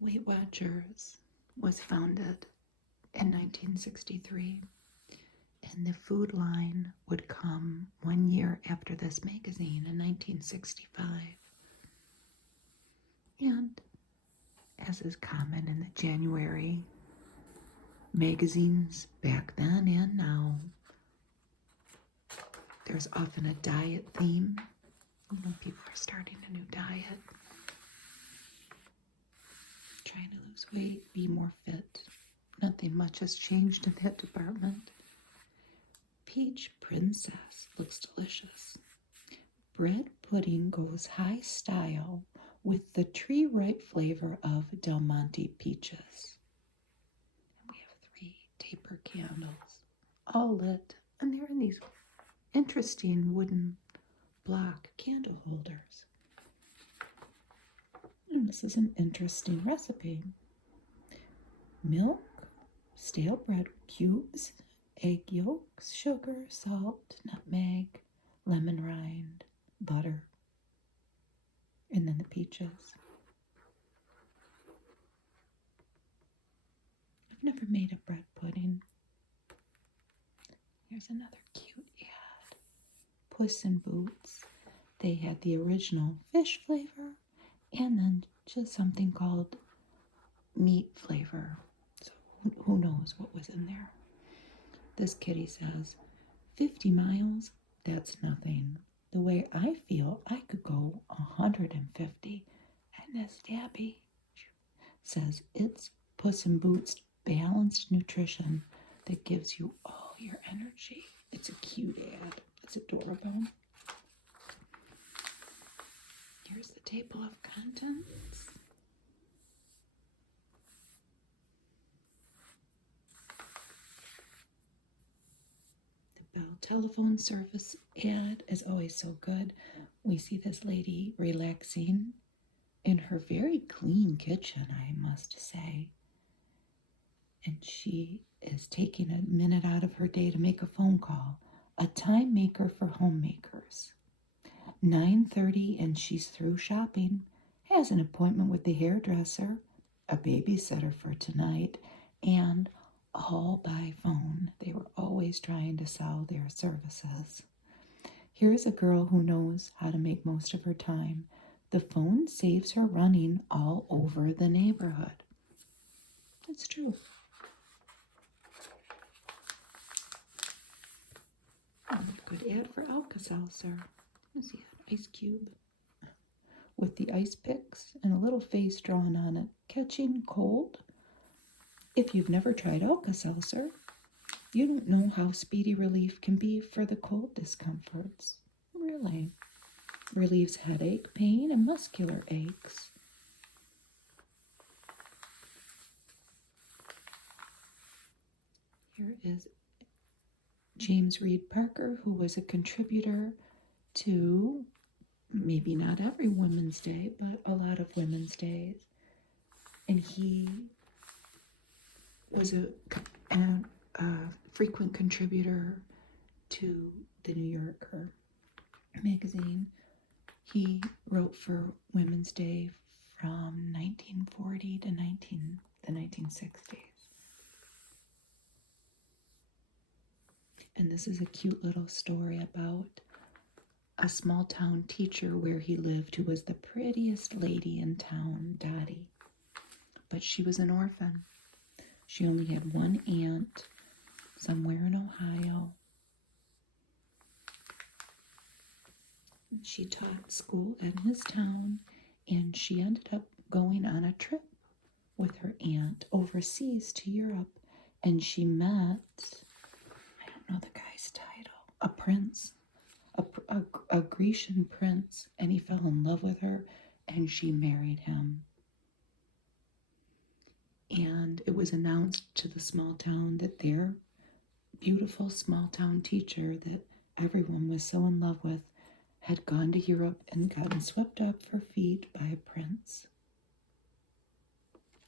Weight Watchers was founded in 1963, and the food line would come 1 year after this magazine in 1965. And as is common in the January magazines back then and now, there's often a diet theme. People are starting a new diet, trying to lose weight, be more fit. Nothing much has changed in that department. Peach Princess looks delicious. Bread pudding goes high style with the tree-ripe flavor of Del Monte peaches. And we have 3 taper candles, all lit, and they're in these interesting wooden block candle holders. And this is an interesting recipe. Milk, stale bread cubes, egg yolks, sugar, salt, nutmeg, lemon rind, butter, and then the peaches. I've never made a bread pudding. Here's another cute ad. Puss in Boots. They had the original fish flavor and then just something called meat flavor. So who knows what was in there. This kitty says, 50 miles, that's nothing. The way I feel, I could go 150. And this Gabby says, it's Puss in Boots balanced nutrition that gives you all your energy. It's a cute ad. It's adorable. Here's the table of contents. The Bell telephone service ad is always so good. We see this lady relaxing in her very clean kitchen, I must say. And she is taking a minute out of her day to make a phone call. A time maker for homemakers. 9:30 and she's through shopping. Has an appointment with the hairdresser, a babysitter for tonight, and all by phone. They were always trying to sell their services. Here's a girl who knows how to make most of her time. The phone saves her running all over the neighborhood. It's true. Good ad for Alka-Seltzer. Let's see, an ice cube with the ice picks and a little face drawn on it. Catching cold. If you've never tried Alka-Seltzer, you don't know how speedy relief can be for the cold discomforts. Really. Relieves headache, pain, and muscular aches. Here is James Reed Parker, who was a contributor to maybe not every Women's Day, but a lot of Women's Days. And he was a frequent contributor to the New Yorker magazine. He wrote for Women's Day from 1940 to the 1960s. And this is a cute little story about a small town teacher where he lived who was the prettiest lady in town, Dottie. But she was an orphan. She only had one aunt somewhere in Ohio. She taught school in his town, and she ended up going on a trip with her aunt overseas to Europe, and she met, I don't know the guy's title, a prince, a Grecian prince, and he fell in love with her, and she married him. And it was announced to the small town that their beautiful small town teacher that everyone was so in love with had gone to Europe and gotten swept off her feet by a prince.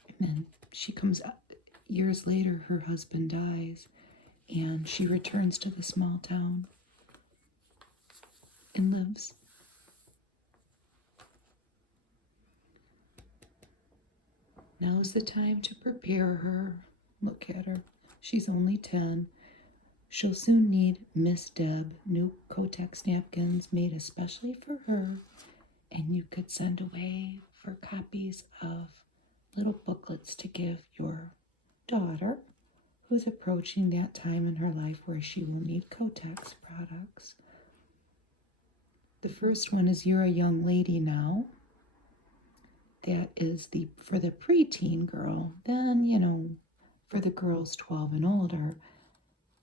And then she comes up, years later, her husband dies, and she returns to the small town and lives. Now's the time to prepare her. Look at her. She's only 10. She'll soon need Miss Deb new Kotex napkins made especially for her, and you could send away for copies of little booklets to give your daughter who's approaching that time in her life where she will need Kotex products. The first one is You're a Young Lady Now. That is for the preteen girl. Then, for the girls 12 and older,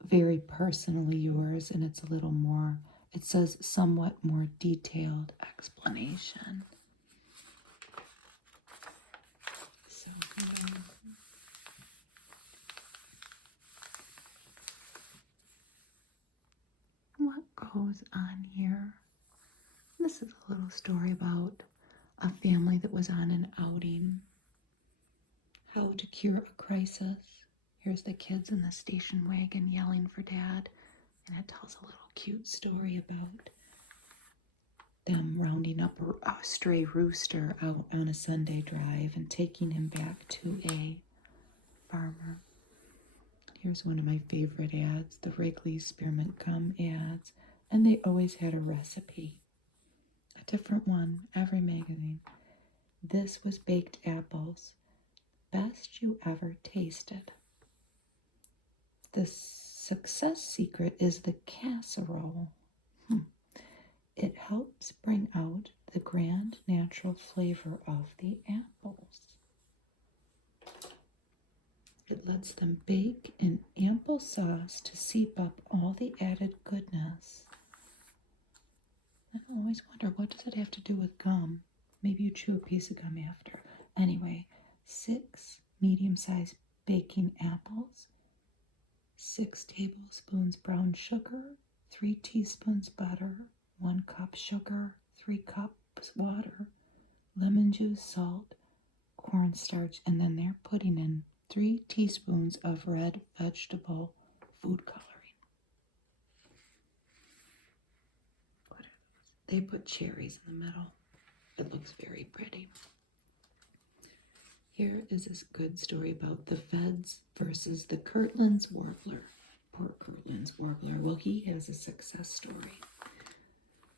very personally yours, and it's a little more, it says somewhat more detailed explanation. So, what goes on here? This is a little story about a family that was on an outing. How to cure a crisis. Here's the kids in the station wagon yelling for Dad, and it tells a little cute story about them rounding up a stray rooster out on a Sunday drive and taking him back to a farmer. Here's one of my favorite ads, the Wrigley Spearmint Gum ads, and they always had a recipe. A different one, every magazine. This was baked apples. Best you ever tasted. The success secret is the casserole. It helps bring out the grand natural flavor of the apples. It lets them bake in ample sauce to seep up all the added goodness. I always wonder, what does it have to do with gum? Maybe you chew a piece of gum after. Anyway, 6 medium-sized baking apples, 6 tablespoons brown sugar, 3 teaspoons butter, 1 cup sugar, 3 cups water, lemon juice, salt, cornstarch, and then they're putting in 3 teaspoons of red vegetable food coloring. What are those? They put cherries in the middle. It looks very pretty. Here is this good story about the Feds versus the Kirtland's Warbler. Poor Kirtland's Warbler. Well, he has a success story.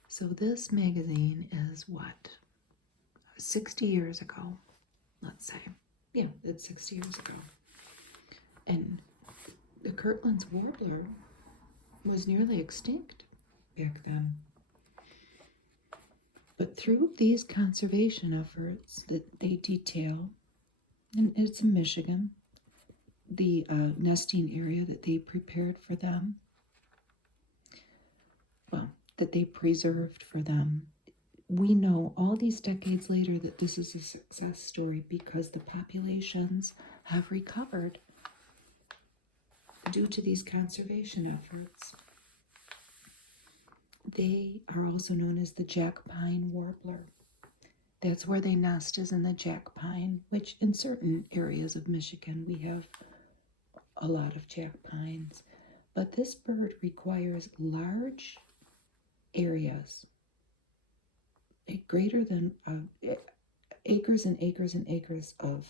So this magazine is what? 60 years ago, let's say. Yeah, it's 60 years ago. And the Kirtland's Warbler was nearly extinct back then. But through these conservation efforts that they detail, and it's in Michigan, the nesting area that they prepared for them, well, that they preserved for them. We know all these decades later that this is a success story because the populations have recovered due to these conservation efforts. They are also known as the jack pine warbler. That's where they nest, is in the jack pine, which in certain areas of Michigan we have a lot of jack pines. But this bird requires large areas, greater than acres and acres and acres of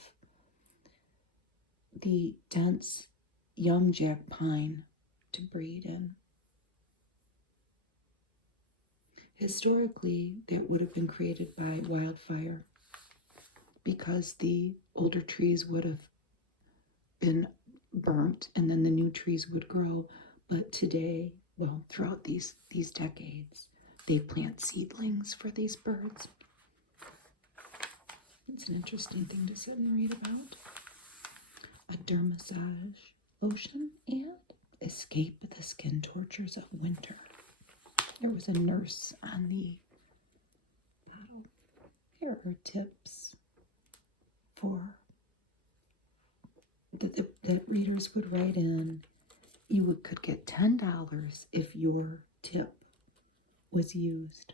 the dense young jack pine to breed in. Historically, that would have been created by wildfire because the older trees would have been burnt and then the new trees would grow. But today, well, throughout these decades, they plant seedlings for these birds. It's an interesting thing to sit and read about. A dermassage lotion and escape the skin tortures of winter. There was a nurse on the bottle. Here are tips for that readers would write in. You could get $10 if your tip was used.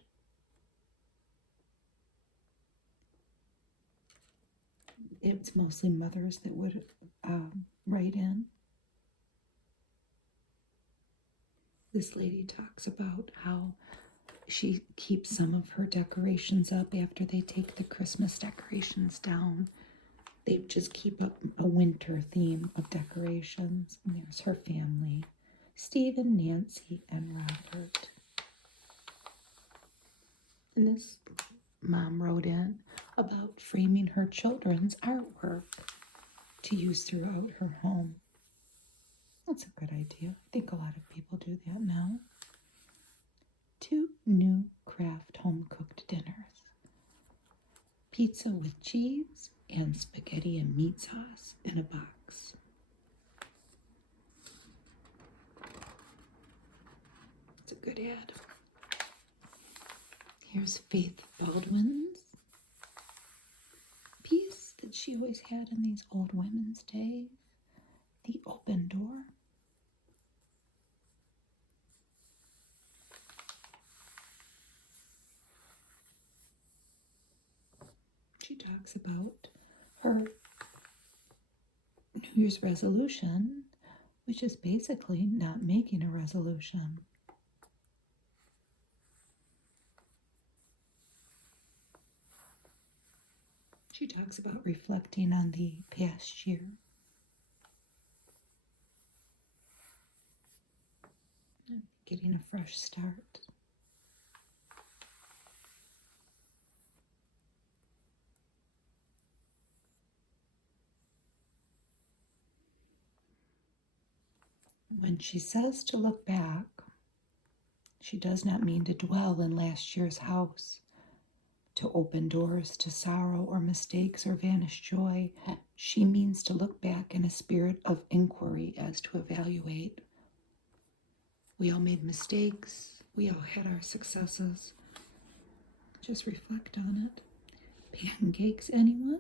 It's mostly mothers that would write in. This lady talks about how she keeps some of her decorations up after they take the Christmas decorations down. They just keep up a winter theme of decorations. And there's her family, Stephen, Nancy, and Robert. And this mom wrote in about framing her children's artwork to use throughout her home. That's a good idea. I think a lot of people do that now. 2 new Kraft home-cooked dinners. Pizza with cheese and spaghetti and meat sauce in a box. It's a good ad. Here's Faith Baldwin's piece that she always had in these old women's days, The Open Door. She talks about her New Year's resolution, which is basically not making a resolution. She talks about reflecting on the past year. And getting a fresh start. When she says to look back, she does not mean to dwell in last year's house, to open doors to sorrow or mistakes or vanished joy. She means to look back in a spirit of inquiry as to evaluate. We all made mistakes. We all had our successes. Just reflect on it. Pancakes, anyone?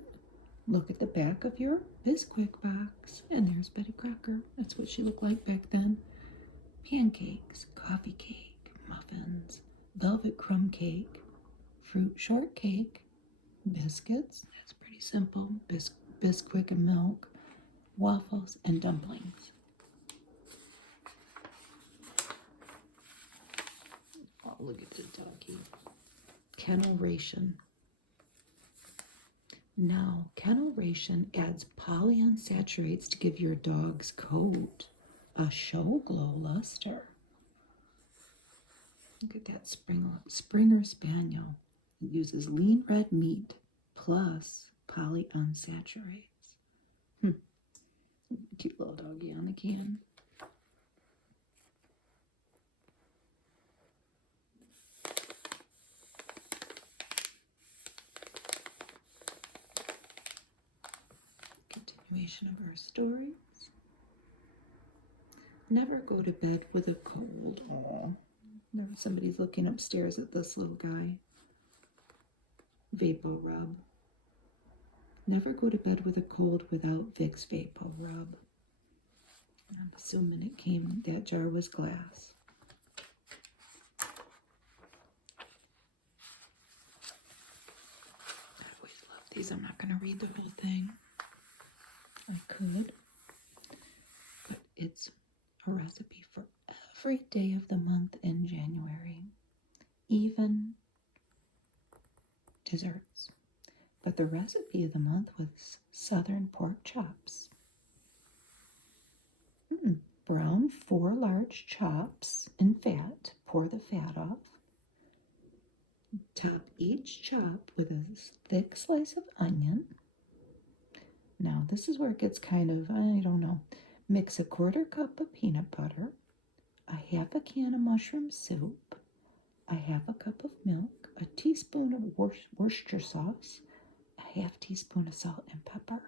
Look at the back of your Bisquick box. And there's Betty Crocker. That's what she looked like back then. Pancakes, coffee cake, muffins, velvet crumb cake, fruit shortcake, biscuits. That's pretty simple. Bisquick and milk, waffles, and dumplings. Oh, look at the doggy. Kennel ration. Now, kennel ration adds polyunsaturates to give your dog's coat a show glow luster. Look at that Springer Spaniel. It uses lean red meat plus polyunsaturates. Cute little doggy on the can. Continuation of our stories. Never go to bed with a cold. Aww. Somebody's looking upstairs at this little guy. Vapo Rub. Never go to bed with a cold without Vicks Vapo Rub. I'm assuming that jar was glass. I always love these. I'm not going to read the whole thing. I could, but it's a recipe for every day of the month in January, even desserts. But the recipe of the month was southern pork chops. Brown 4 large chops in fat. Pour the fat off. Top each chop with a thick slice of onion. Now, this is where it gets kind of, I don't know. Mix a 1/4 cup of peanut butter, a 1/2 can of mushroom soup, a 1/2 cup of milk, a teaspoon of Worcestershire sauce, a 1/2 teaspoon of salt and pepper.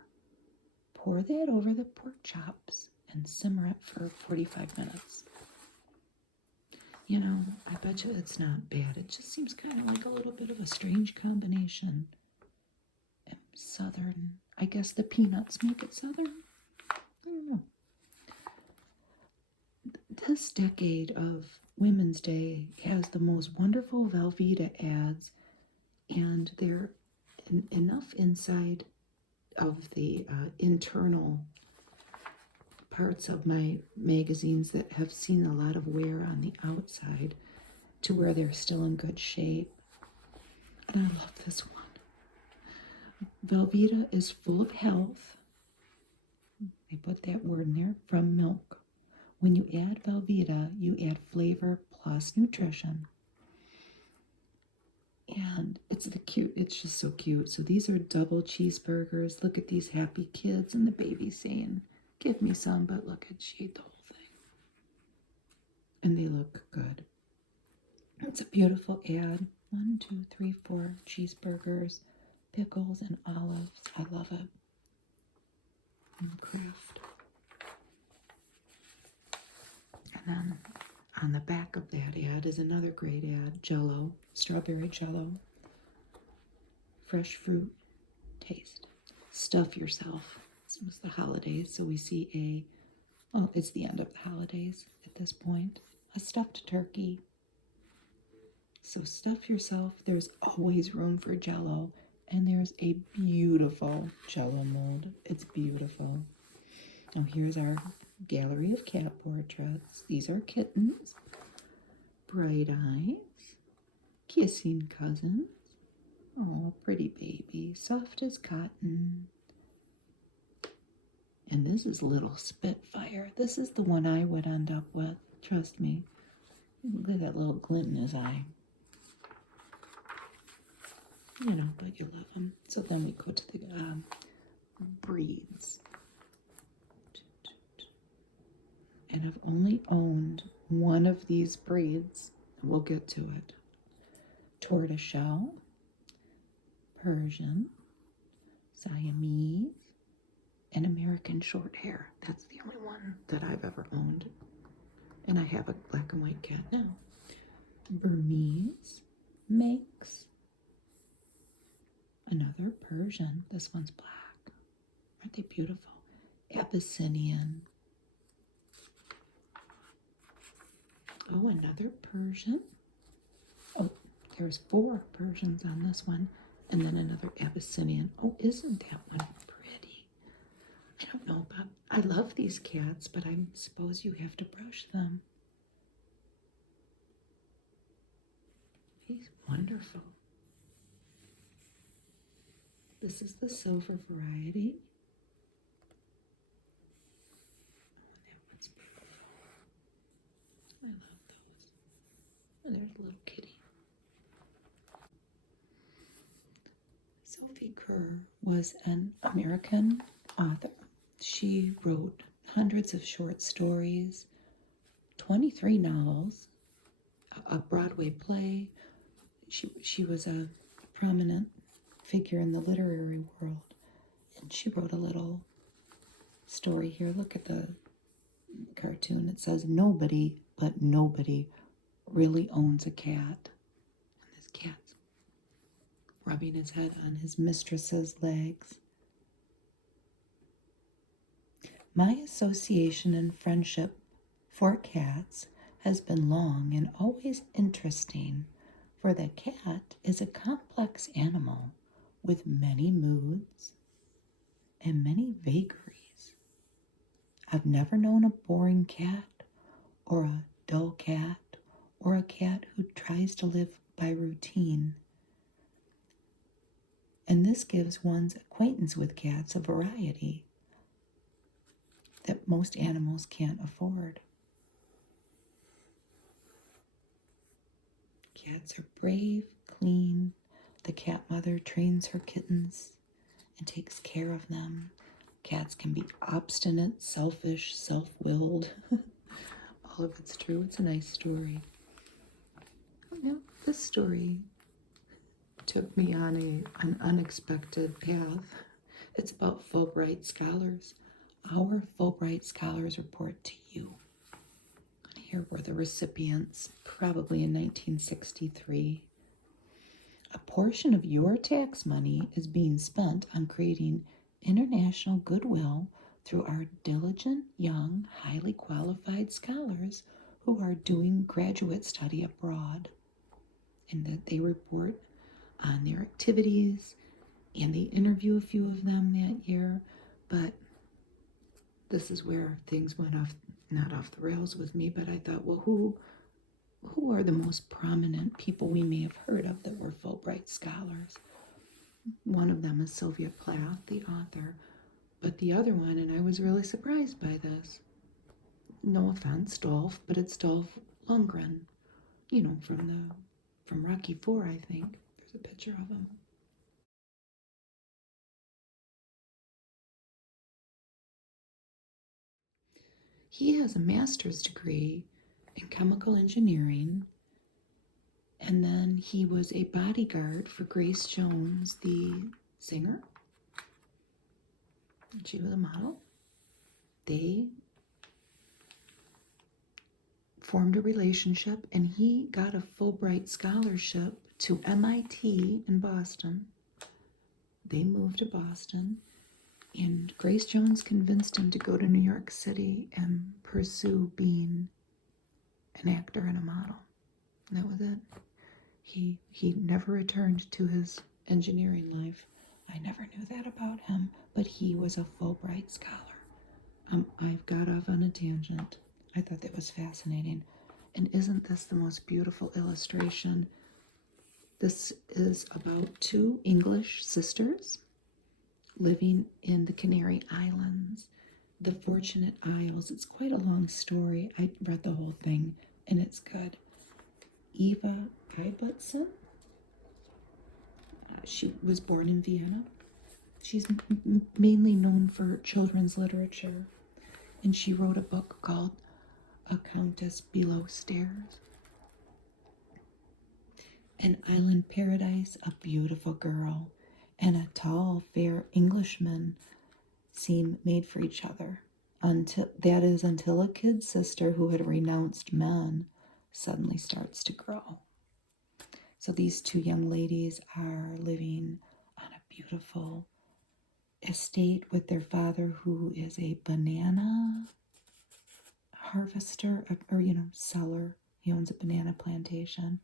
Pour that over the pork chops and simmer it for 45 minutes. You know, I bet you it's not bad. It just seems kind of like a little bit of a strange combination. Southern. I guess the peanuts make it southern. I don't know. This decade of Women's Day has the most wonderful Velveeta ads, and they're enough inside of the internal parts of my magazines that have seen a lot of wear on the outside to where they're still in good shape. And I love this one. Velveeta is full of health. They put that word in there, from milk. When you add Velveeta, you add flavor plus nutrition. And it's just so cute. So these are double cheeseburgers. Look at these happy kids and the baby saying, give me some, but look at she ate the whole thing. And they look good. It's a beautiful ad. 1, 2, 3, 4 cheeseburgers, pickles, and olives. I love it. And Kraft. And then on the back of that ad is another great ad, Jell-O, strawberry Jell-O. Fresh fruit taste. Stuff yourself. This was the holidays, so we see it's the end of the holidays at this point. A stuffed turkey. So stuff yourself. There's always room for Jell-O, and there's a beautiful Jell-O mold. It's beautiful. Now here's our gallery of cat portraits. These are kittens, bright eyes, kissing cousins. Oh, pretty baby, soft as cotton. And this is little Spitfire. This is the one I would end up with. Trust me. Look at that little glint in his eye. You know, but you love them. So then we go to the breeds. And I've only owned one of these breeds. We'll get to it. Tortoiseshell, Persian, Siamese, and American Shorthair. That's the only one that I've ever owned. And I have a black and white cat now. Burmese, Manx, another Persian. This one's black. Aren't they beautiful? Abyssinian. Oh, another Persian. Oh, there's 4 Persians on this one. And then another Abyssinian. Oh, isn't that one pretty? I don't know, but I love these cats, but I suppose you have to brush them. He's wonderful. This is the silver variety. Oh, that one's beautiful. I love those. Oh, there's a little kitty. Sophie Kerr was an American author. She wrote hundreds of short stories, 23 novels, a Broadway play. She was a prominent figure in the literary world, and she wrote a little story here. Look at the cartoon. It says, nobody but nobody really owns a cat. And this cat's rubbing his head on his mistress's legs. My association and friendship for cats has been long and always interesting, for the cat is a complex animal with many moods and many vagaries. I've never known a boring cat or a dull cat or a cat who tries to live by routine. And this gives one's acquaintance with cats a variety that most animals can't afford. Cats are brave, clean. The cat mother trains her kittens and takes care of them. Cats can be obstinate, selfish, self-willed. All of it's true. It's a nice story. Yeah, this story took me on an unexpected path. It's about Fulbright scholars. Our Fulbright scholars report to you. And here were the recipients, probably in 1963. A portion of your tax money is being spent on creating international goodwill through our diligent, young, highly qualified scholars who are doing graduate study abroad. And that they report on their activities, and they interview a few of them that year. But this is where things went off, not off the rails with me, but I thought, well, who are the most prominent people we may have heard of that were Fulbright scholars? One of them is Sylvia Plath, the author, but the other one, and I was really surprised by this. No offense, Dolph, but it's Dolph Lundgren. You know, from Rocky IV, I think. There's a picture of him. He has a master's degree in chemical engineering, and then he was a bodyguard for Grace Jones, the singer. She was a model. They formed a relationship, and he got a Fulbright scholarship to MIT in Boston. They moved to Boston, and Grace Jones convinced him to go to New York City and pursue being an actor and a model. And that was it. He never returned to his engineering life. I never knew that about him, but he was a Fulbright scholar. I've got off on a tangent. I thought that was fascinating. And isn't this the most beautiful illustration? This is about two English sisters living in the Canary Islands, the Fortunate Isles. It's quite a long story. I read the whole thing, and it's good. Eva Ibbotson. She was born in Vienna. She's mainly known for children's literature, and she wrote a book called A Countess Below Stairs. An Island Paradise, a beautiful girl, and a tall, fair Englishman seem made for each other. Until a kid sister who had renounced men suddenly starts to grow. So these two young ladies are living on a beautiful estate with their father, who is a banana harvester or seller. He owns a banana plantation.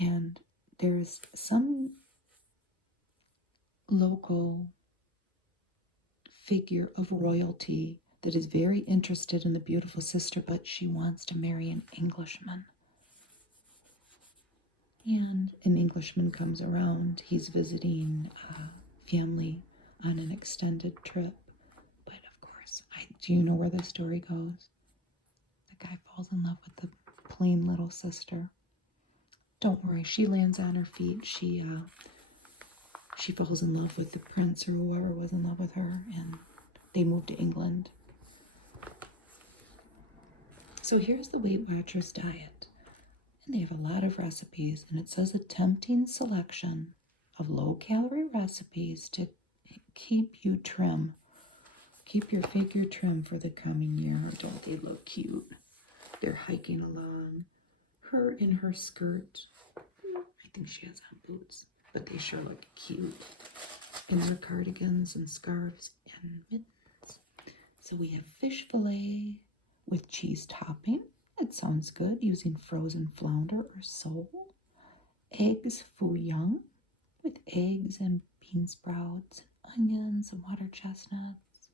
And there's some local figure of royalty that is very interested in the beautiful sister, but she wants to marry an Englishman. And an Englishman comes around. He's visiting family on an extended trip. But of course, do you know where the story goes? The guy falls in love with the plain little sister. Don't worry, she lands on her feet. She falls in love with the prince or whoever was in love with her, and they move to England. So here's the Weight Watchers diet. And they have a lot of recipes, and it says a tempting selection of low-calorie recipes to keep you trim. Keep your figure trim for the coming year. Don't they look cute? They're hiking along. Her in her skirt. I think she has on boots, but they sure look cute. In their cardigans and scarves and mittens. So we have fish fillet with cheese topping. It sounds good, using frozen flounder or sole. Eggs foo young with eggs and bean sprouts, and onions and water chestnuts.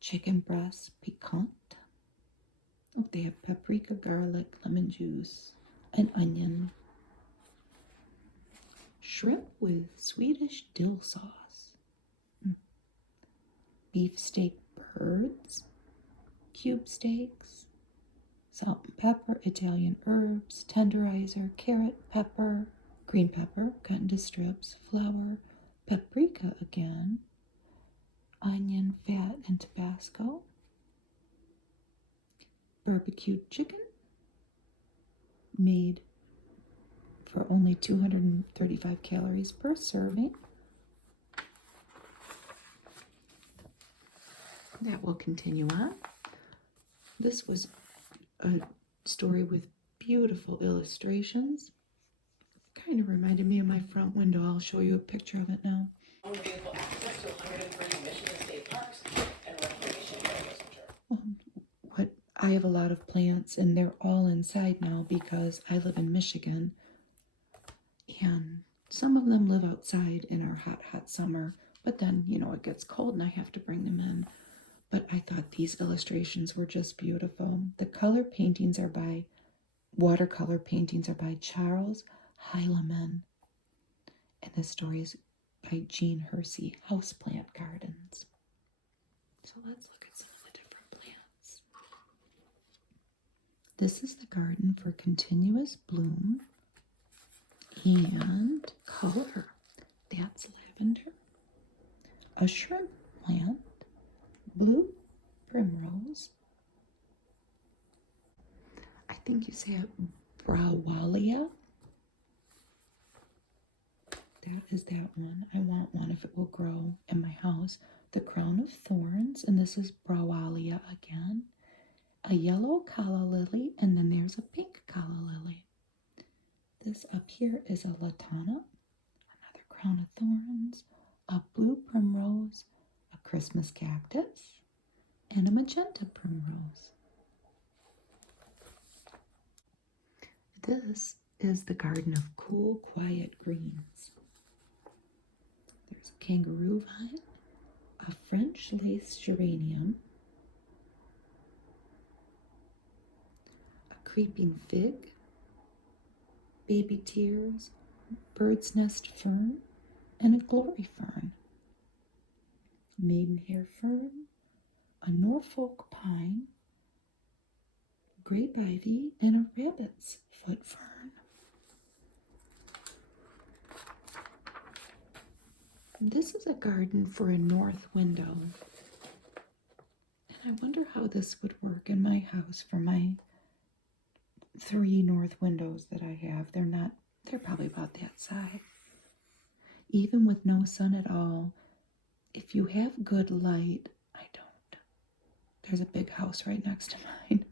Chicken breast piquant. Oh, they have paprika, garlic, lemon juice, and onion. Shrimp with Swedish dill sauce. Beef steak birds. Cube steaks. Salt and pepper, Italian herbs, tenderizer, carrot, pepper, green pepper cut into strips, flour, paprika again, onion, fat, and Tabasco, barbecued chicken, made for only 235 calories per serving. That will continue on. This was a story with beautiful illustrations. Kind of reminded me of my front window. I'll show you a picture of it now. I have a lot of plants, and they're all inside now because I live in Michigan, and some of them live outside in our hot summer, but then it gets cold and I have to bring them in. But I thought these illustrations were just beautiful. The watercolor paintings are by Charles Heilemann. And this story is by Jean Hersey, Houseplant Gardens. So let's look at some of the different plants. This is the garden for continuous bloom and color. That's lavender. A shrimp plant, blue primrose. I think you say it Browalia. That is that one. I want one if it will grow in my house. The crown of thorns, and this is Browalia again. A yellow calla lily, and then there's a pink calla lily. This up here is a latana, another crown of thorns, a blue primrose, a Christmas cactus, and a magenta primrose. This is the garden of cool, quiet greens. There's a kangaroo vine, a French lace geranium, a creeping fig, baby tears, bird's nest fern, and a glory fern, maidenhair fern, a Norfolk pine, grape ivy, and a rabbit's foot fern. This is a garden for a north window. And I wonder how this would work in my house for my 3 north windows that I have. They're probably about that size. Even with no sun at all, if you have good light, I don't. There's a big house right next to mine.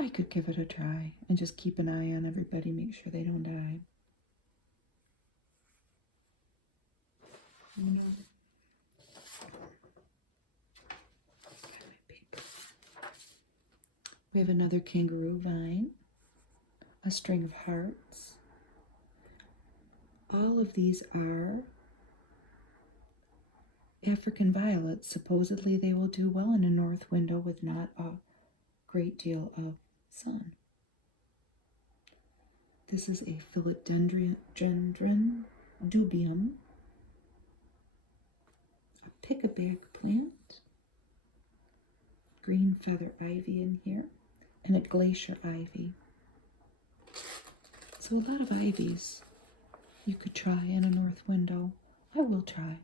I could give it a try and just keep an eye on everybody, make sure they don't die. We have another kangaroo vine, a string of hearts. All of these are African violets. Supposedly they will do well in a north window with not a great deal of sun. This is a philodendron dubium, a pick-a-back plant, green feather ivy in here, and a glacier ivy. So a lot of ivies you could try in a north window. I will try.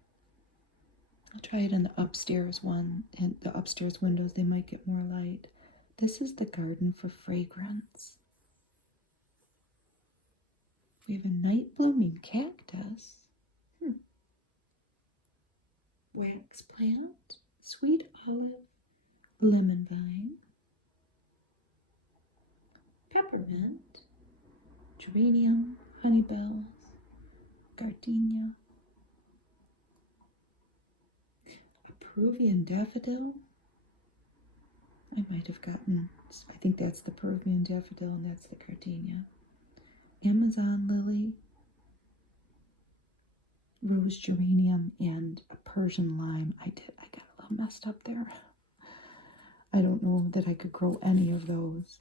I'll try it in the upstairs one. In the upstairs windows, they might get more light. This is the garden for fragrance. We have a night blooming cactus, wax plant, sweet olive, lemon vine, peppermint, geranium, honeybells, gardenia, a Peruvian daffodil. I might have gotten, I think that's the Peruvian daffodil and that's the gardenia. Amazon lily, rose geranium, and a Persian lime. I got a little messed up there. I don't know that I could grow any of those.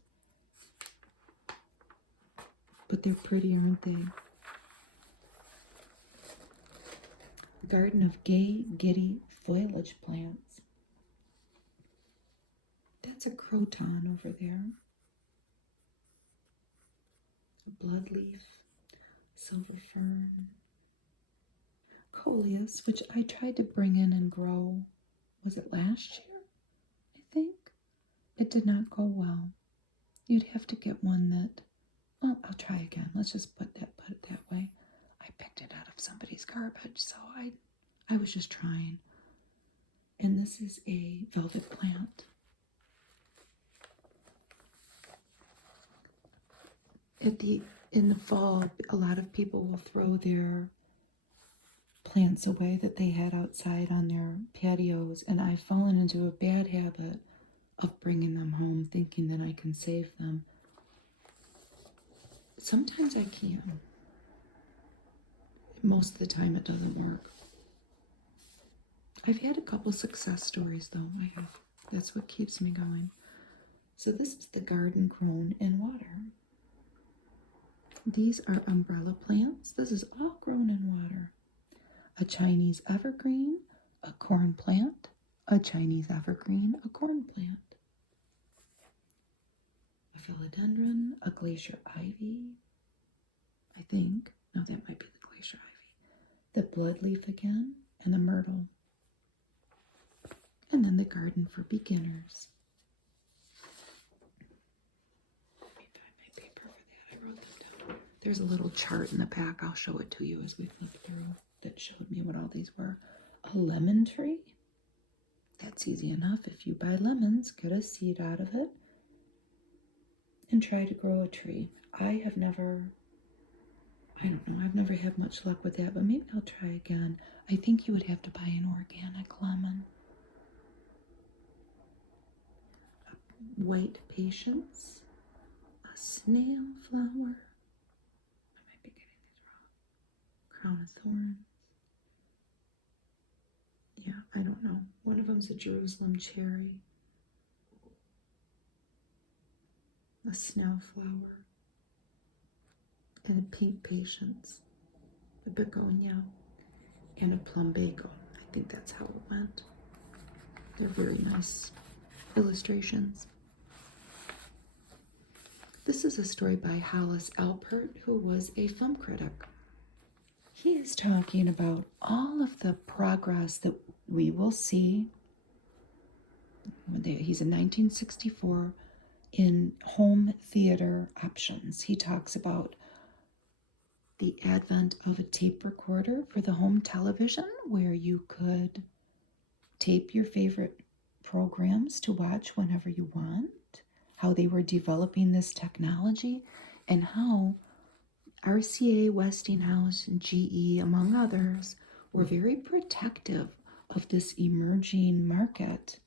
But they're pretty, aren't they? The garden of gay, giddy foliage plants. That's a croton over there. A bloodleaf, silver fern, coleus, which I tried to bring in and grow. Was it last year? I think. It did not go well. You'd have to get one that, well, I'll try again. Let's just put it that way. I picked it out of somebody's garbage, so I was just trying. And this is a velvet plant. In the fall, a lot of people will throw their plants away that they had outside on their patios, and I've fallen into a bad habit of bringing them home thinking that I can save them. Sometimes I can. Most of the time it doesn't work. I've had a couple success stories though. I have. That's what keeps me going. So this is the garden grown in water. These are umbrella plants. This is all grown in water. A Chinese evergreen, a corn plant, a Chinese evergreen, a corn plant. A philodendron, a glacier ivy, I think. No, that might be the glacier ivy. The bloodleaf again, and a myrtle. And then the garden for beginners. Let me find my paper for that. I wrote them down. There's a little chart in the back. I'll show it to you as we flip through that showed me what all these were. A lemon tree. That's easy enough. If you buy lemons, get a seed out of it and try to grow a tree. I've never had much luck with that, but maybe I'll try again. I think you would have to buy an organic lemon. White patience, a snail flower. I might be getting these wrong. Crown of thorns. Yeah, I don't know. One of them's a Jerusalem cherry. A snail flower. And a pink patience. A begonia. And a plumbago. I think that's how it went. They're very nice illustrations. This is a story by Hollis Alpert, who was a film critic. He is talking about all of the progress that we will see. He's in 1964 in home theater options. He talks about the advent of a tape recorder for the home television, where you could tape your favorite programs to watch whenever you want, how they were developing this technology, and how RCA, Westinghouse, and GE, among others, were very protective of this emerging market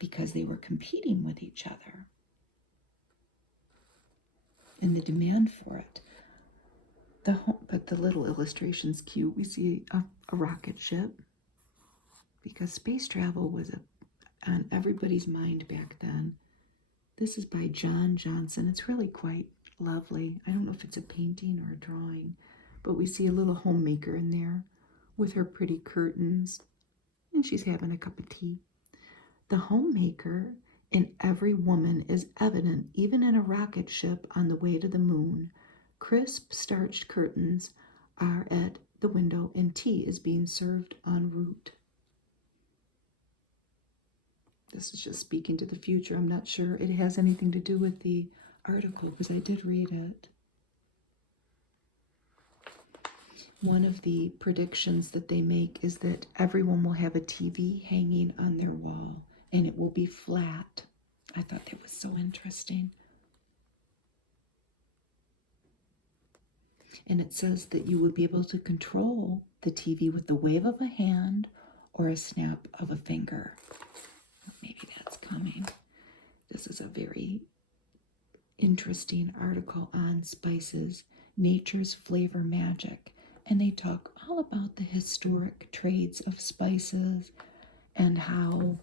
because they were competing with each other and the demand for it. But the little illustration's cute. We see a rocket ship because space travel was on everybody's mind back then. This is by John Johnson. It's really quite lovely. I don't know if it's a painting or a drawing, but we see a little homemaker in there with her pretty curtains, and she's having a cup of tea. The homemaker in every woman is evident, even in a rocket ship on the way to the moon. Crisp, starched curtains are at the window, and tea is being served en route. This is just speaking to the future. I'm not sure it has anything to do with the article, because I did read it. One of the predictions that they make is that everyone will have a TV hanging on their wall, and it will be flat. I thought that was so interesting. And it says that you would be able to control the TV with the wave of a hand or a snap of a finger. Maybe that's coming. This is a very interesting article on spices, nature's flavor magic. And they talk all about the historic trades of spices and how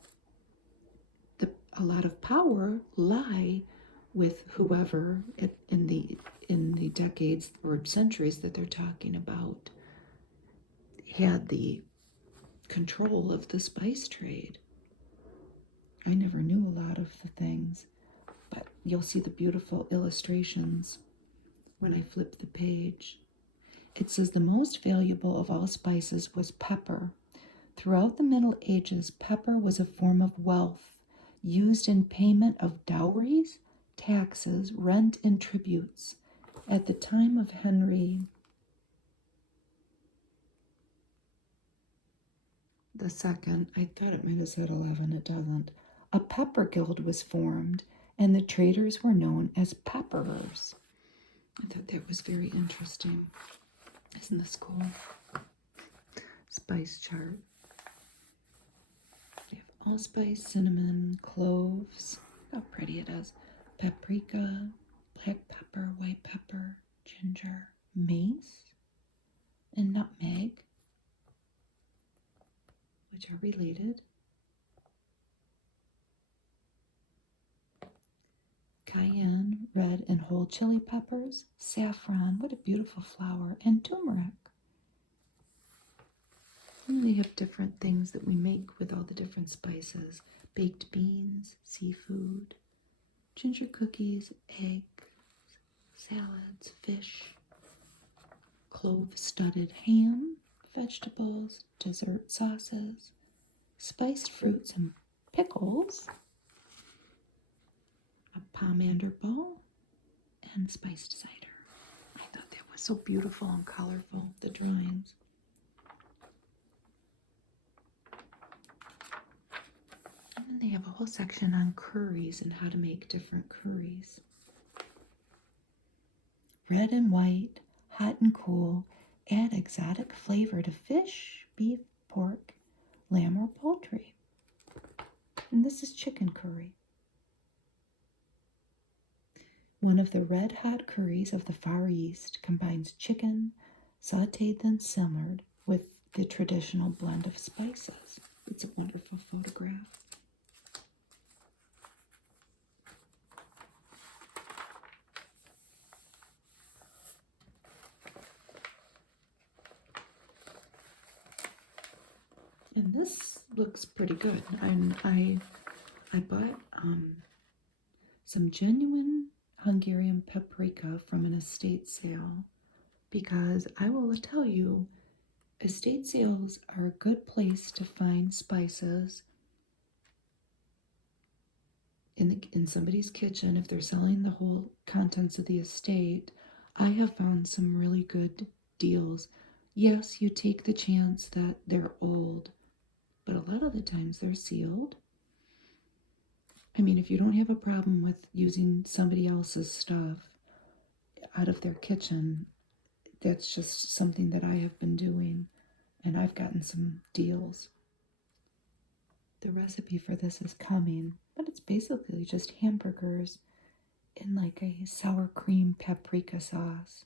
a lot of power lie with whoever in the decades or centuries that they're talking about had the control of the spice trade. I never knew a lot of the things, but you'll see the beautiful illustrations when I flip the page. It says the most valuable of all spices was pepper. Throughout the Middle Ages, pepper was a form of wealth used in payment of dowries, taxes, rent, and tributes. At the time of Henry II, I thought it might have said 11, it doesn't, a pepper guild was formed, and the traders were known as pepperers. I thought that was very interesting. Isn't this cool? Spice chart. We have allspice, cinnamon, cloves. Look how pretty it is. Paprika, black pepper, white pepper, ginger, mace, and nutmeg, which are related. Cayenne, red and whole chili peppers, saffron, what a beautiful flower, and turmeric. And they have different things that we make with all the different spices. Baked beans, seafood, ginger cookies, eggs, salads, fish, clove-studded ham, vegetables, dessert sauces, spiced fruits and pickles, a pomander bowl, and spiced cider. I thought that was so beautiful and colorful, the drawings. And then they have a whole section on curries and how to make different curries. Red and white, hot and cool, add exotic flavor to fish, beef, pork, lamb, or poultry. And this is chicken curry. One of the red hot curries of the Far East combines chicken, sauteed then simmered, with the traditional blend of spices. It's a wonderful photograph. And this looks pretty good. And I bought some genuine Hungarian paprika from an estate sale because I will tell you, estate sales are a good place to find spices in somebody's kitchen if they're selling the whole contents of the estate. I have found some really good deals. Yes, you take the chance that they're old, but a lot of the times they're sealed. I mean, if you don't have a problem with using somebody else's stuff out of their kitchen, that's just something that I have been doing, and I've gotten some deals. The recipe for this is coming, but it's basically just hamburgers in like a sour cream paprika sauce.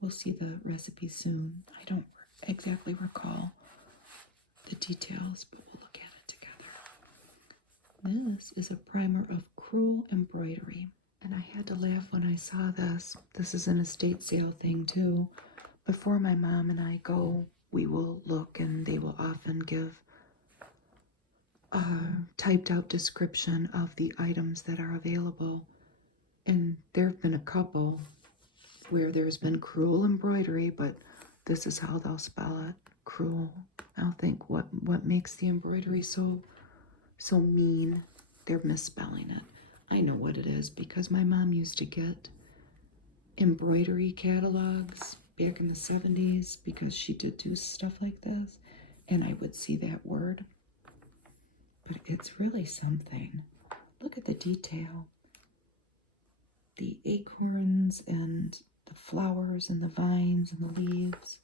We'll see the recipe soon. I don't exactly recall the details, but we'll look at it together. This is a primer of crewel embroidery. And I had to laugh when I saw this. This is an estate sale thing too. Before my mom and I go, we will look and they will often give a typed out description of the items that are available. And there have been a couple where there's been crewel embroidery, but this is how they'll spell it, crewel. I'll think what makes the embroidery so mean. They're misspelling it. I know what it is because my mom used to get embroidery catalogs back in the 70s because she did do stuff like this, and I would see that word. But it's really something. Look at the detail. The acorns and the flowers and the vines and the leaves.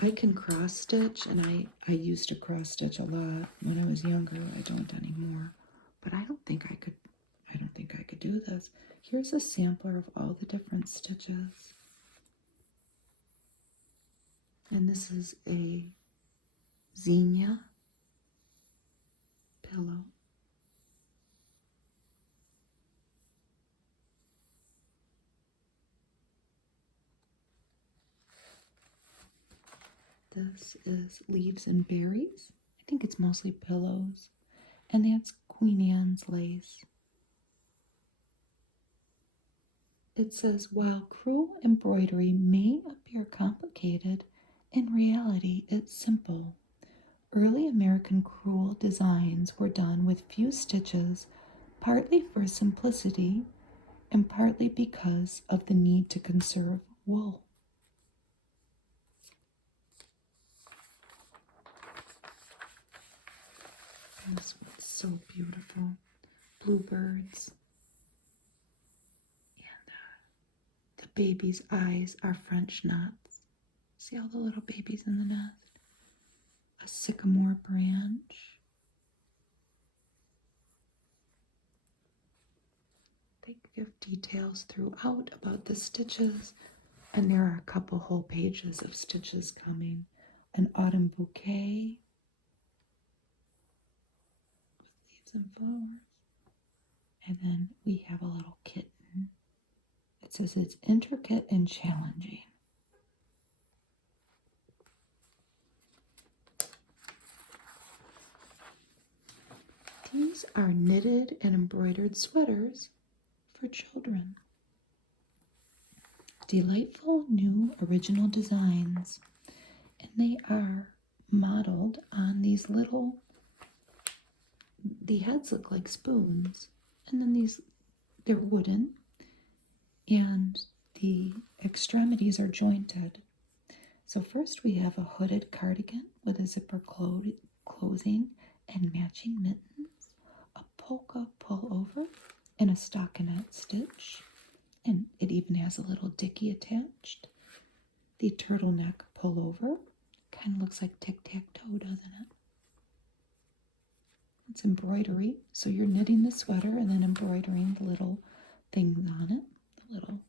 I can cross stitch, and I used to cross stitch a lot when I was younger. I don't anymore. But I don't think I could do this. Here's a sampler of all the different stitches. And this is a zinnia pillow. This is leaves and berries. I think it's mostly pillows. And that's Queen Anne's lace. It says, while crewel embroidery may appear complicated, in reality it's simple. Early American crewel designs were done with few stitches, partly for simplicity and partly because of the need to conserve wool. This one's so beautiful. Bluebirds. And the baby's eyes are French knots. See all the little babies in the nest? A sycamore branch. They give details throughout about the stitches, and there are a couple whole pages of stitches coming. An autumn bouquet with leaves and flowers. And then we have a little kitten. It says it's intricate and challenging. These are knitted and embroidered sweaters for children. Delightful new original designs. And they are modeled on these the heads look like spoons. And then they're wooden. And the extremities are jointed. So first we have a hooded cardigan with a zipper closing and matching mittens, a polka pullover, and a stockinette stitch. And it even has a little dicky attached. The turtleneck pullover kind of looks like tic-tac-toe, doesn't it? It's embroidery, so you're knitting the sweater and then embroidering the little things on it, the little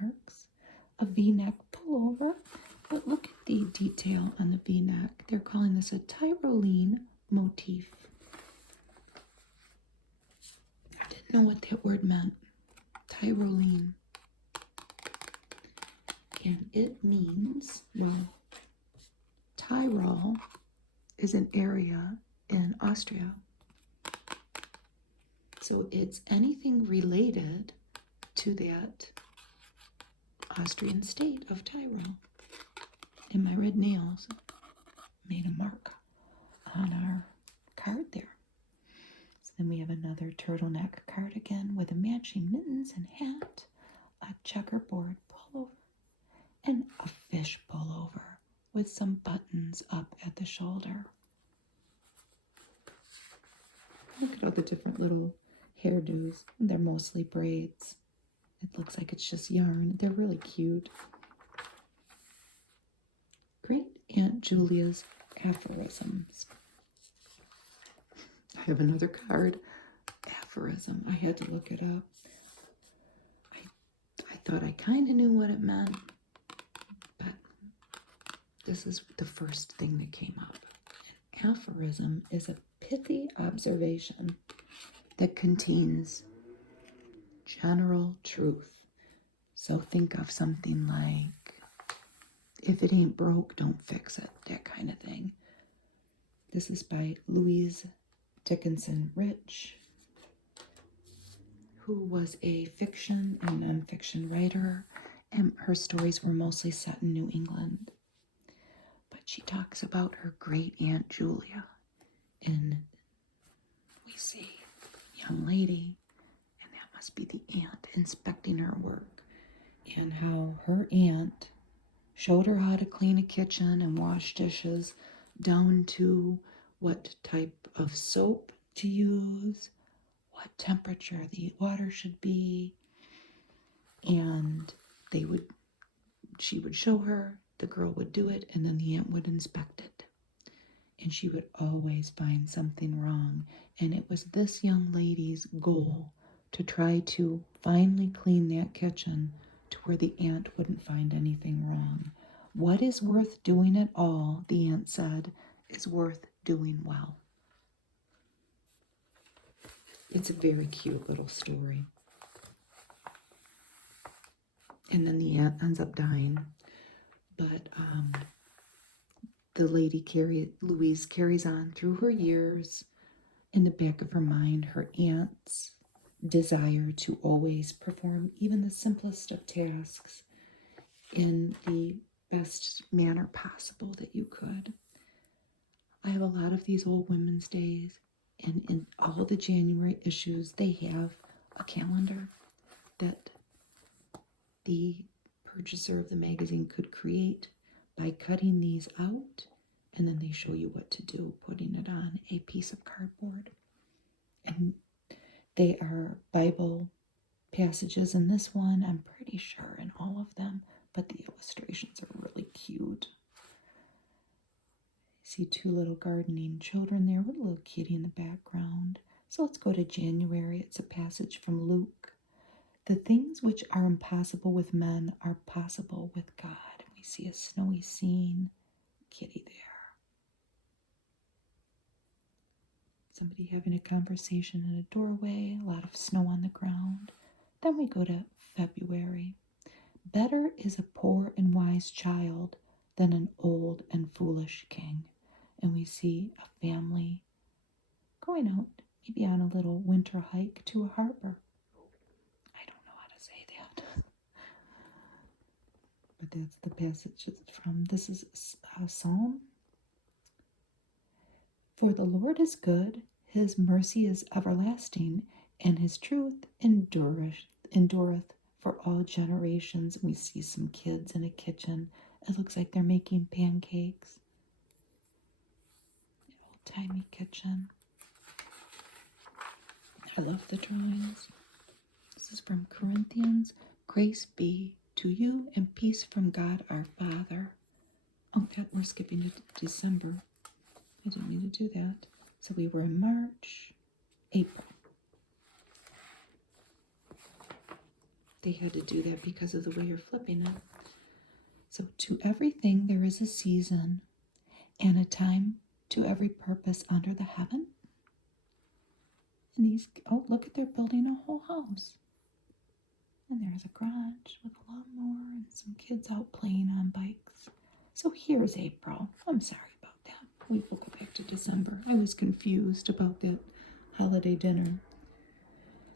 marks. A V-neck pullover, but look at the detail on the V-neck. They're calling this a Tyrolean motif. I didn't know what that word meant. Tyrolean. And it means, well, Tyrol is an area in Austria. So it's anything related to that Austrian state of Tyrol. And my red nails made a mark on our card there. So then we have another turtleneck cardigan with a matching mittens and hat, a checkerboard pullover, and a fish pullover with some buttons up at the shoulder. Look at all the different little hairdos. They're mostly braids. It looks like it's just yarn. They're really cute. Great Aunt Julia's aphorisms. I have another card. Aphorism. I had to look it up. I thought I kind of knew what it meant, but this is the first thing that came up. An aphorism is a pithy observation that contains general truth. So think of something like, if it ain't broke, don't fix it, that kind of thing. This is by Louise Dickinson Rich, who was a fiction and nonfiction writer, and her stories were mostly set in New England. But she talks about her great Aunt Julia, and we see young lady, and that must be the aunt inspecting her work, and how her aunt showed her how to clean a kitchen and wash dishes, down to what type of soap to use, what temperature the water should be, and she would show her, the girl would do it, and then the aunt would inspect it. And she would always find something wrong. And it was this young lady's goal to try to finally clean that kitchen to where the aunt wouldn't find anything wrong. What is worth doing at all, the aunt said, is worth doing well. It's a very cute little story. And then the aunt ends up dying. But the lady, Louise, carries on through her years. In the back of her mind, her aunt's desire to always perform even the simplest of tasks in the best manner possible that you could. I have a lot of these old women's days, and in all the January issues, they have a calendar that the purchaser of the magazine could create by cutting these out, and then they show you what to do, putting it on a piece of cardboard. And they are Bible passages in this one, I'm pretty sure in all of them, but the illustrations are really cute. See two little gardening children there with a little kitty in the background. So let's go to January. It's a passage from Luke. The things which are impossible with men are possible with God. And we see a snowy scene, kitty there. Somebody having a conversation in a doorway, a lot of snow on the ground. Then we go to February. Better is a poor and wise child than an old and foolish king. And we see a family going out, maybe on a little winter hike to a harbor. I don't know how to say that. But that's the passage from. This is a psalm. For the Lord is good, his mercy is everlasting, and his truth endureth for all generations. We see some kids in a kitchen. It looks like they're making pancakes. Old-timey kitchen. I love the drawings. This is from Corinthians. Grace be to you and peace from God our Father. Oh, God, we're skipping to December. I didn't mean to do that. So we were in March, April. They had to do that because of the way you're flipping it. So to everything there is a season and a time to every purpose under the heaven. And these, oh, look at, they're building a whole house. And there's a garage with a lawnmower and some kids out playing on bikes. So here's April. I'm sorry about that. We will go back to December. I was confused about that holiday dinner.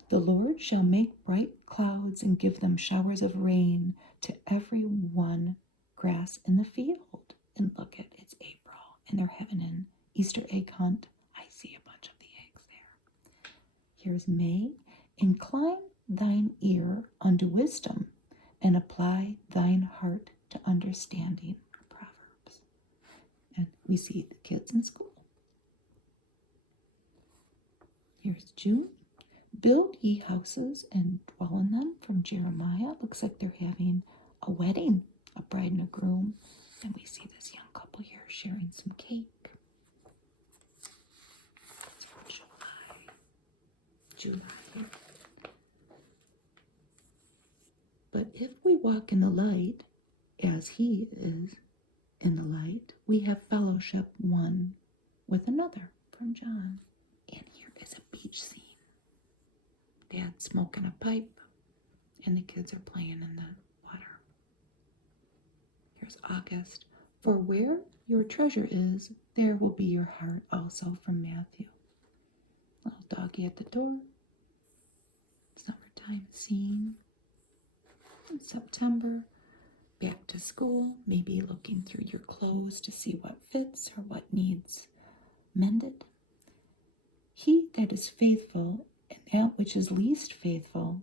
The Lord shall make bright clouds and give them showers of rain to every one grass in the field. And look at, it's April, and they're having an Easter egg hunt. I see a bunch of the eggs there. Here's May. Incline thine ear unto wisdom, and apply thine heart to understanding. Proverbs. And we see the kids in school. Here's June. Build ye houses and dwell in them, from Jeremiah. Looks like they're having a wedding, a bride and a groom. And we see this young couple here sharing some cake. It's from July. But if we walk in the light, as he is in the light, we have fellowship one with another, from John. And here is a beach scene. Dad's smoking a pipe, and the kids are playing in the water. Here's August. For where your treasure is, there will be your heart also, from Matthew. Little doggy at the door. Summertime scene. In September, back to school, maybe looking through your clothes to see what fits or what needs mended. He that is faithful in that which is least faithful,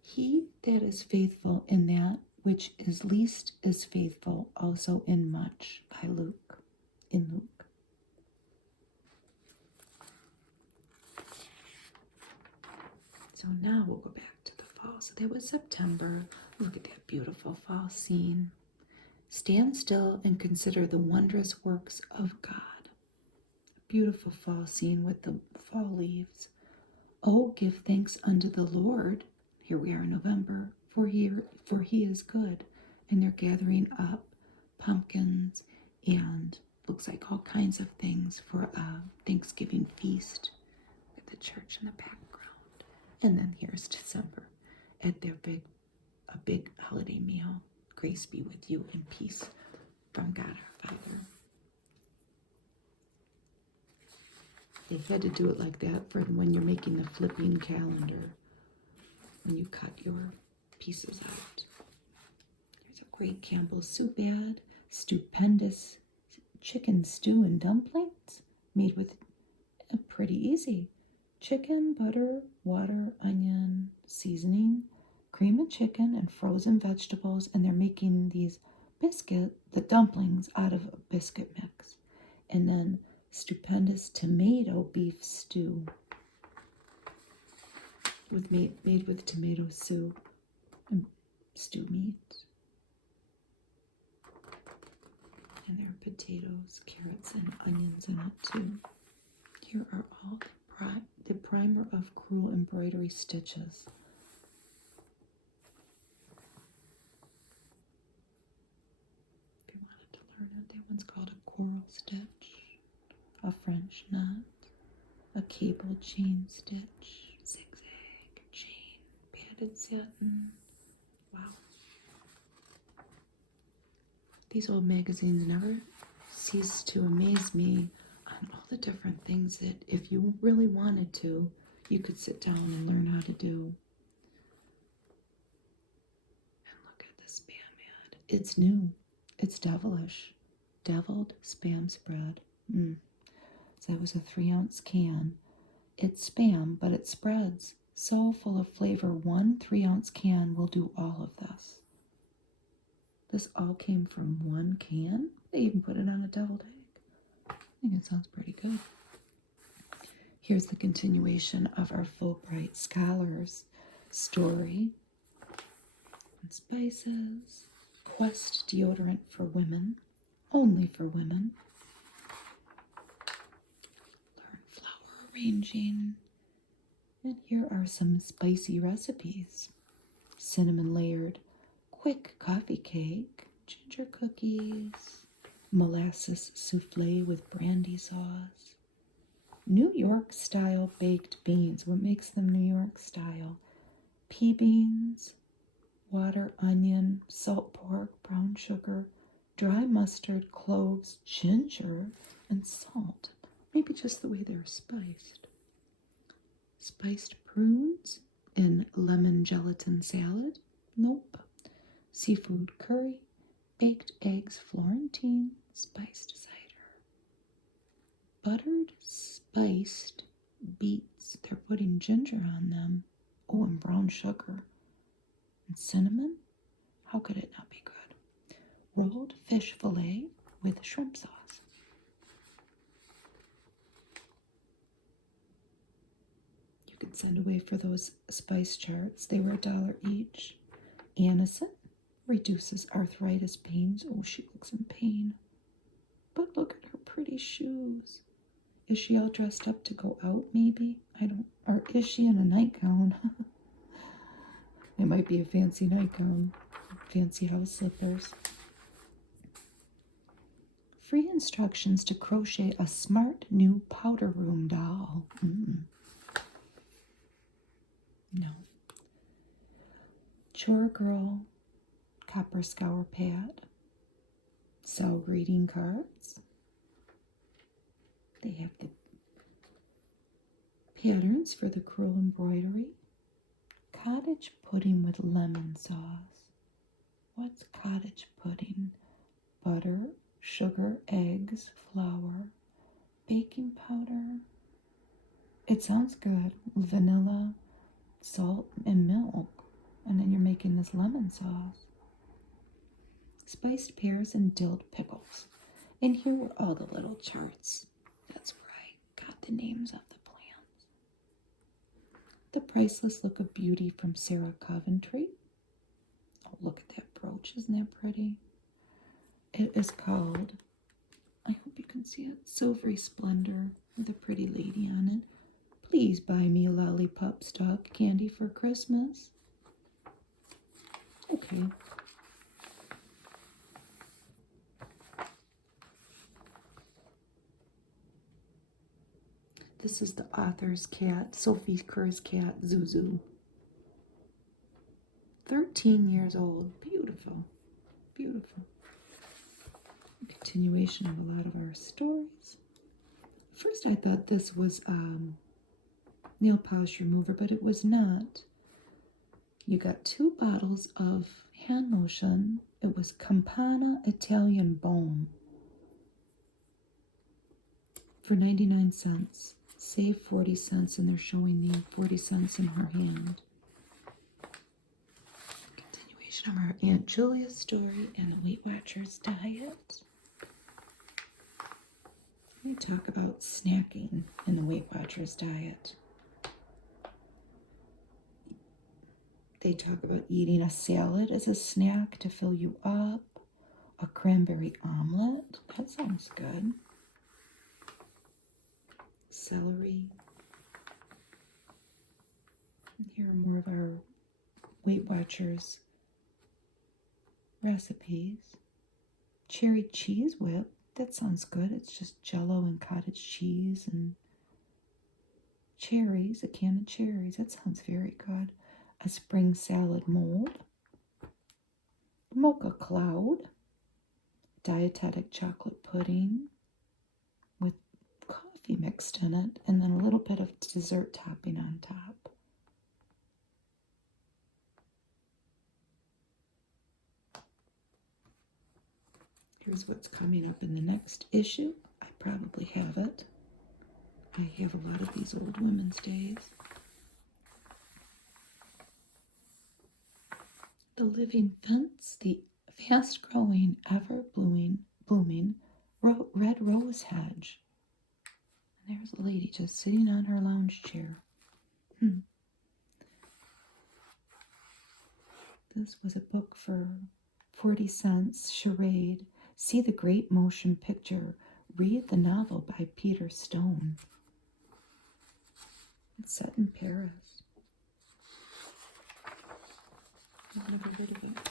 he that is faithful in that which is least is faithful also in much, by Luke, in Luke. So now we'll go back to the fall. So that was September. Look at that beautiful fall scene. Stand still and consider the wondrous works of God. A beautiful fall scene with the fall leaves. Oh, give thanks unto the Lord. Here we are in November. For he is good. And they're gathering up pumpkins and looks like all kinds of things for a Thanksgiving feast at the church in the background. And then here's December at their a big holiday meal. Grace be with you and peace from God our Father. They had to do it like that for when you're making the flipping calendar, when you cut your pieces out. There's a great Campbell's soup ad, stupendous chicken stew and dumplings, made with pretty easy. Chicken, butter, water, onion, seasoning, cream of chicken, and frozen vegetables. And they're making these the dumplings out of a biscuit mix. And then stupendous tomato beef stew made with tomato soup and stew meat. And there are potatoes, carrots, and onions in it too. Here are all the primer of crewel embroidery stitches. one's called a coral stitch, a French knot, a cable chain stitch, zigzag chain, padded satin. Wow. These old magazines never cease to amaze me on all the different things that if you really wanted to, you could sit down and learn how to do. And look at the spam ad. It's new. It's devilish. Deviled spam spread. So that was a 3-ounce can. It's spam, but it spreads. So full of flavor, 1 3-ounce can will do all of this. This all came from 1 can. They even put it on a deviled egg. I think it sounds pretty good. Here's the continuation of our Fulbright Scholars story. And spices. Quest deodorant for women. Only for women. Learn flower arranging. And here are some spicy recipes. Cinnamon layered quick coffee cake, ginger cookies, molasses souffle with brandy sauce, New York style baked beans. What makes them New York style? Pea beans, water, onion, salt pork, brown sugar, dry mustard, cloves, ginger, and salt. Maybe just the way they're spiced. Spiced prunes in lemon gelatin salad. Nope. Seafood curry, baked eggs Florentine, spiced cider. Buttered spiced beets. They're putting ginger on them. Oh, and brown sugar. And cinnamon. How could it not be good? Rolled fish fillet with shrimp sauce. You could send away for those spice charts. They were $1 each. Anise reduces arthritis pains. Oh, she looks in pain. But look at her pretty shoes. Is she all dressed up to go out, maybe? Or is she in a nightgown? It might be a fancy nightgown. Fancy house slippers. Free instructions to crochet a smart new powder room doll. No. Chore Girl copper scour pad. Sell greeting cards. They have the patterns for the crewel embroidery. Cottage pudding with lemon sauce. What's cottage pudding? Butter, sugar, eggs, flour, baking powder. It sounds good. Vanilla, salt, and milk. And then you're making this lemon sauce. Spiced pears and dilled pickles. And here were all the little charts. That's where I got the names of the plants. The Priceless Look of Beauty from Sarah Coventry. Oh, look at that brooch. Isn't that pretty? It is called, I hope you can see it, Silvery Splendor with a pretty lady on it. Please buy me a lollipop stalk candy for Christmas. Okay. This is the author's cat, Sophie Kerr's cat, Zuzu. 13 years old. Beautiful. Beautiful. A continuation of a lot of our stories. First I thought this was nail polish remover, but it was not. You got 2 bottles of hand lotion. It was Campana Italian Balm for 99 cents. Save 40 cents, and they're showing me 40 cents in her hand. Continuation of our Aunt Julia's story and the Weight Watchers diet. We talk about snacking in the Weight Watchers diet. They talk about eating a salad as a snack to fill you up. A cranberry omelet. That sounds good. Celery. And here are more of our Weight Watchers recipes. Cherry cheese whip. That sounds good. It's just Jello and cottage cheese and cherries, a can of cherries. That sounds very good. A spring salad mold, mocha cloud, dietetic chocolate pudding with coffee mixed in it, and then a little bit of dessert topping on top. Here's what's coming up in the next issue. I probably have it. I have a lot of these old women's days. The living fence, the fast-growing, ever-blooming red rose hedge. And there's a lady just sitting on her lounge chair. This was a book for 40 cents, charade. See the great motion picture. Read the novel by Peter Stone. It's set in Paris. I've never heard of it.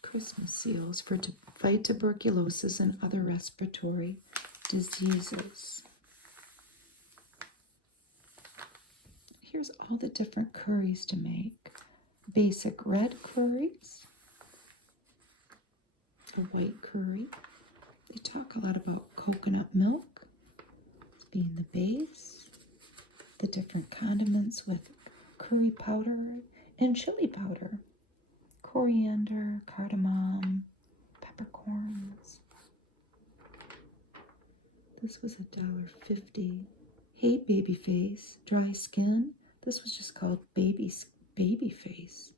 Christmas seals to fight tuberculosis and other respiratory diseases. Here's all the different curries to make. Basic red curries, a white curry. They talk a lot about coconut milk as being the base, the different condiments with curry powder and chili powder, coriander, cardamom, peppercorns. This was $1.50. Hey, baby face, dry skin. This was just called baby face.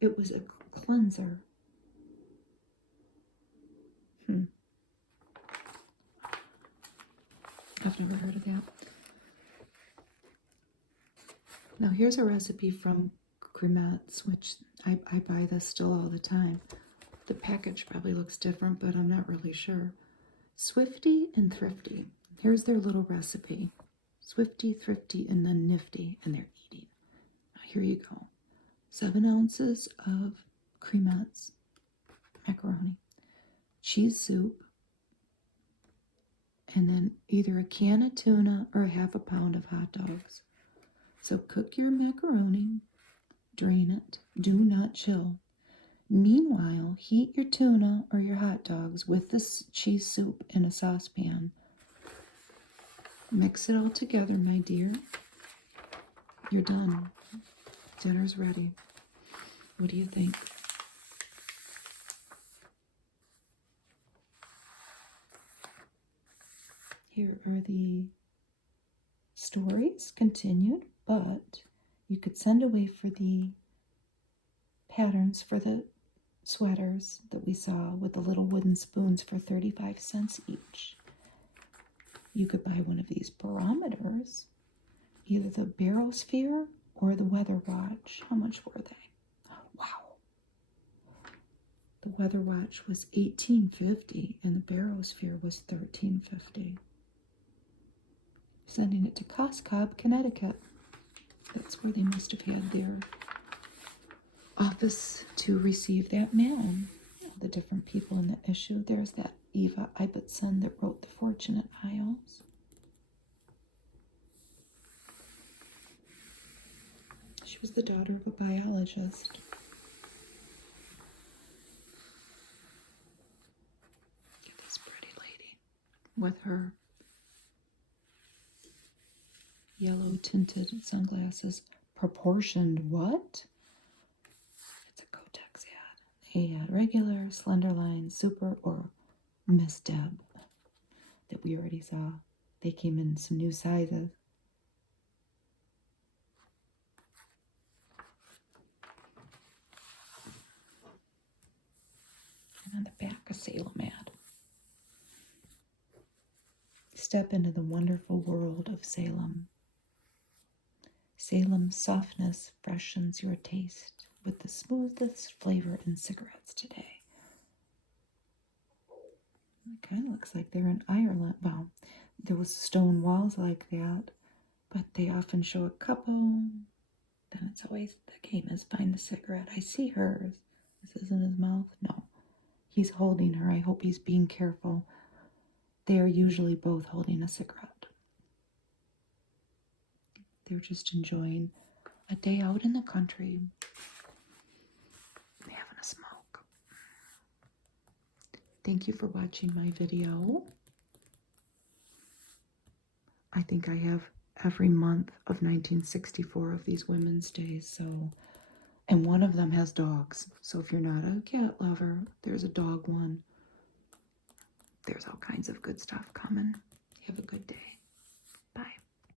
It was a cleanser. I've never heard of that. Now here's a recipe from Cremettes, which I buy this still all the time. The package probably looks different, but I'm not really sure. Swifty and Thrifty. Here's their little recipe. Swifty, Thrifty, and then Nifty, and they're eating. Now here you go. 7 ounces of Cremettes macaroni, cheese soup, and then either a can of tuna or a half a pound of hot dogs. So cook your macaroni, drain it, do not chill. Meanwhile, heat your tuna or your hot dogs with this cheese soup in a saucepan. Mix it all together, my dear. You're done. Dinner's ready. What do you think? Here are the stories continued, but you could send away for the patterns for the sweaters that we saw with the little wooden spoons for 35 cents each. You could buy one of these barometers, either the barosphere or the weather watch. How much were they? Wow. The weather watch was $18.50 and the barosphere was $13.50. Sending it to Coscob, Connecticut. That's where they must have had their office to receive that mail. The different people in the issue. There's that Eva Ibbotson that wrote The Fortunate Isles. She was the daughter of a biologist. Look at this pretty lady with her yellow tinted sunglasses. Proportioned what? It's a Kotex ad. They had regular, slenderline, super, or Miss Deb that we already saw. They came in some new sizes. And on the back, a Salem ad. Step into the wonderful world of Salem. Salem's softness freshens your taste with the smoothest flavor in cigarettes today. It kind of looks like they're in Ireland. Well, there was stone walls like that, but they often show a couple. Then it's always the game is find the cigarette. I see hers. This isn't his mouth? No. He's holding her. I hope he's being careful. They are usually both holding a cigarette. They're just enjoying a day out in the country, having a smoke. Thank you for watching my video. I think I have every month of 1964 of these Women's Days, so, and one of them has dogs. So if you're not a cat lover, there's a dog one. There's all kinds of good stuff coming. Have a good day. Bye.